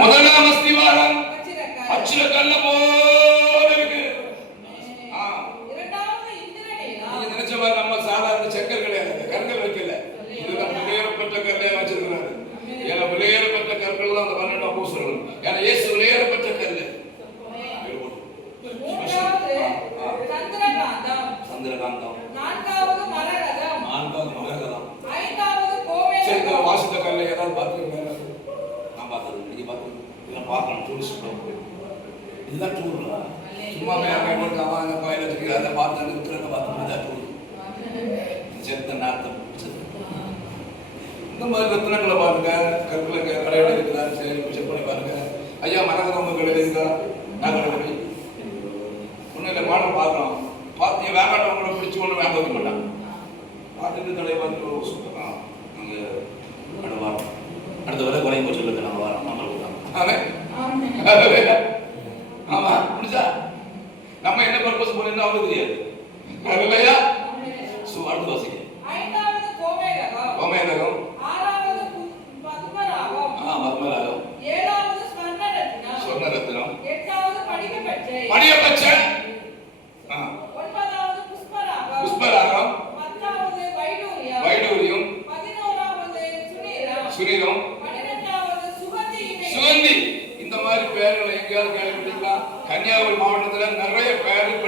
முதலாம் அஸ்திவாரம் பச்சில கல்ல போல இருக்கு. நீங்க நினைச்ச மாதிரி நம்ம சாதாரண செங்கல் கிடையாது, கற்கள் வைக்கல. இதுதான் விலையேறப்பட்ட கல்லை வச்சிருக்கிறாரு. ஏன்னா விலையேறப்பட்ட கற்கள் தான் அந்த 12 அப்போஸ்தலர்கள். ஏன்னா இயேசு விலையேறப்பட்ட கல். சந்திரகாந்தம், நான்காவது மரகதம், ஐந்தாவது வாசித்த கல்லை ஏதாவது பார்த்துருக்கீங்களா? நான் பார்த்தது, நீங்க பார்த்தது இதெல்லாம் பார்க்கணும். டூரிஸ்ட் இதுதான் டூர்ல சும்மா அவங்க கோயிலுக்கு அதை பார்த்து இருக்கிறத பார்த்து டூர் செத்த நார்த்தம் இந்த மாதிரி ரத்னங்களை பாருங்க, கற்களை கடையில் இருக்குதா சரி செக் பண்ணி பாருங்க. ஐயா மரகதம் உங்க கடையில் இருக்கா? நான் கடையில் ஒன்றும் மாடல் பார்க்கலாம். பார்த்து வேண்டாட்டவங்களை பிடிச்சி ஒன்றும் வேங்க வைக்க மாட்டான். பார்த்துட்டு தலையை பார்த்துட்டு சூப்பர் அங்கே அடுவாரம் அடுத்த வரை குறையும் சொல்லுங்க. நம்ம வரோம் ஆமா புரிஞ்சா நம்ம என்ன பர்பஸ் பண்ணா அவனுக்கு தெரியாது. இல்லையா? அடுத்த வாசிக்க கோமேதகம், பத்மராகம், ஸ்வர்ணரத்னம், படிகப்பச்சை, புஷ்பராகம், வைடூரியம், சுனிதம், சுகந்தி. இந்த மாதிரி பேர்களை எங்கேயாவது கேள்விப்பட்டீங்களா? கன்னியாகுமரி மாவட்டத்தில் நிறைய பேர்